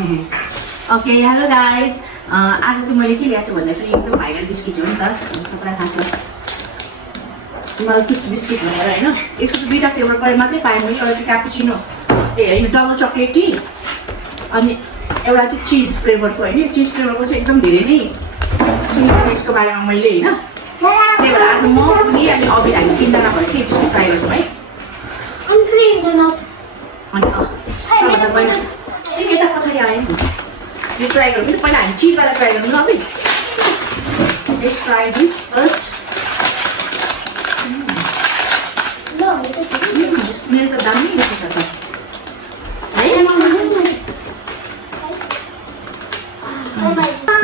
okay hello guys आज चाहिँ मैले के ल्याएको छु भन्दाखेरि एकदम भाइरल बिस्किट हो नि त सबैलाई थाहा छ मलाई किस बिस्किट भनेर होइन यसको चाहिँ दुईवटा फ्लेभर परे मात्रै पाएँ मैले एउटा चाहिँ क्यापुचिनो होइन डबल चक्लेट टी अनि एउटा चाहिँ चिज फ्लेभरको होइन चिज फ्लेभरको चाहिँ एकदम धेरै नै सुनेको यसको बारेमा मैले होइन त्यही भएर आज म पनि अनि अघि हामी तिनजना भएर चाहिँ बिस्किट ट्राई गर्छौँ है अनि पहिला यता पछाडि आयो यो ट्राई गरौँ पहिला हामी चिजवाला ट्राई गरौँ न अघि let's try this first smell त दामी रहेछ त है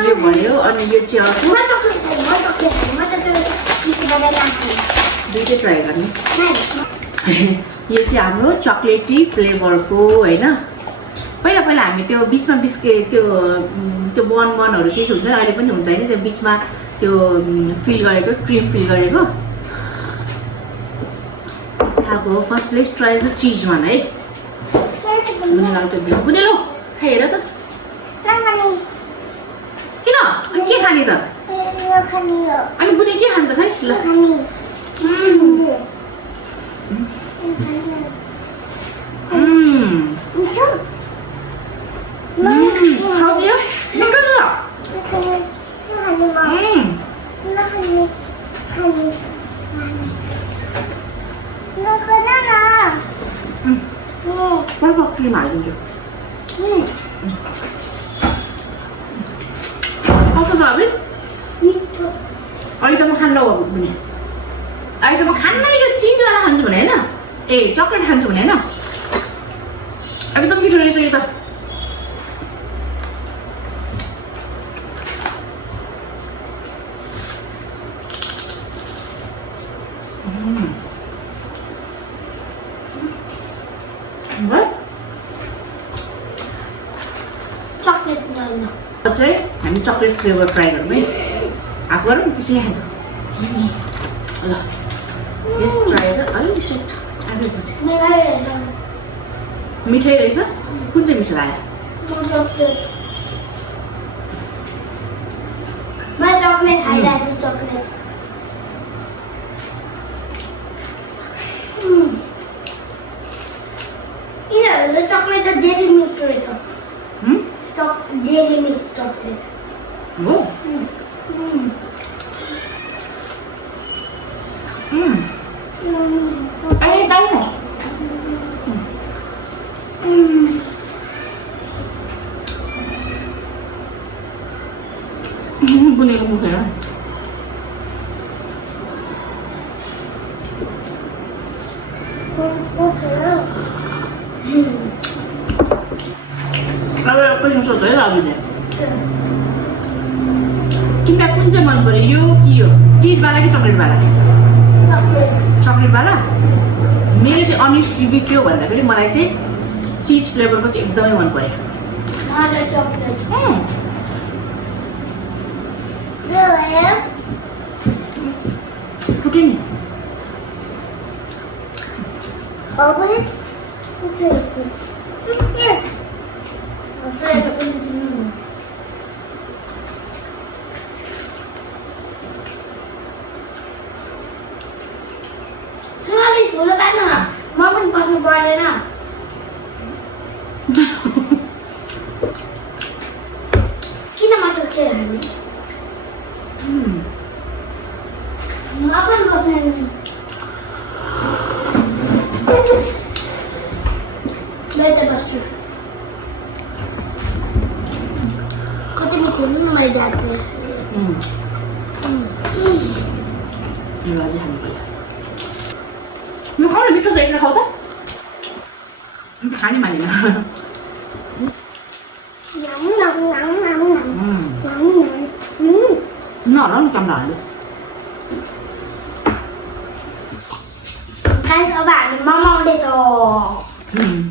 यो भयो अनि यो चाहिँ अर्को दुईटै ट्राई गर्ने यो चाहिँ हाम्रो चक्लेटी फ्लेभरको होइन पहिला पहिला हामी त्यो बिचमा बिस्किट त्यो बनहरू के हुन्छ अहिले पनि हुन्छ होइन त्यो बिचमा त्यो फिल गरेको क्रिम फिल गरेको खाएको फर्स्ट लेट्स ट्राई द चिज वान है बुनेलो खाइ हेर त किन अनि के खाने त अनि बुने के खाने त खै ल क्रिम हालिदिन्छु कस्तो छ अब अहिले त म खान्न अब भने अहिले त म खान्न यो चिजवाला खान्छु भने होइन ए चक्लेट खान्छु भने होइन एकदम मिठो रहेछ यो त चाहिँ हामी चक्लेट फ्लेभर ट्राई गरौँ है आफू गरौँ त्यसरी खान्छ ल यस ट्राई द मिठै रहेछ कुन चाहिँ मिठो लाग्यो चॉकलेट डेली मिल्क रहेछ डेली मिल्क चॉकलेट हो ai đâu bunin ko mo kaya apa yung sa tayo sabi niya kita कुन चाहिँ मन पर्यो यो के हो चीज वाला कि चकलेट वाला चकलेट वाला मेरो चाहिँ अनेस्ट रिभ्यू के हो भन्दाखेरि मलाई चाहिँ चीज फ्लेभरको चाहिँ एकदमै मन पर्यो टुट्यो नि ठुलो पार्न म पनि बस्नु पर्दैन किन मात्र खेल हामी म पनि बस्दैन बेटा बस्छु कति मिठो नि मैले जान्छु यो अझै खानु पर्यो यो खाऊ न मिठो छ एकरा खाऊ त अन्त खाने मानेन नहराउनु काम नहाल्नु अब हामी मोमो आउँदैछौँ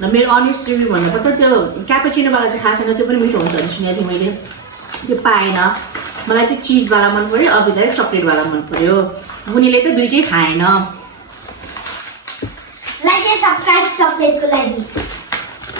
ल मेरो अनेस्ट रिभ्यू भन्नुपर्दा त्यो क्यापुचिनोवाला चाहिँ खास छैन त्यो पनि मिठो हुन्छ भने सुनेको थिएँ मैले त्यो पाएन मलाई चाहिँ चिजवाला मन पर्यो अभिलाई चक्लेटवाला मन पर्यो बुनीले त दुईटै खाएन लाइक एन्ड सब्सक्राइब चकलेटको लागि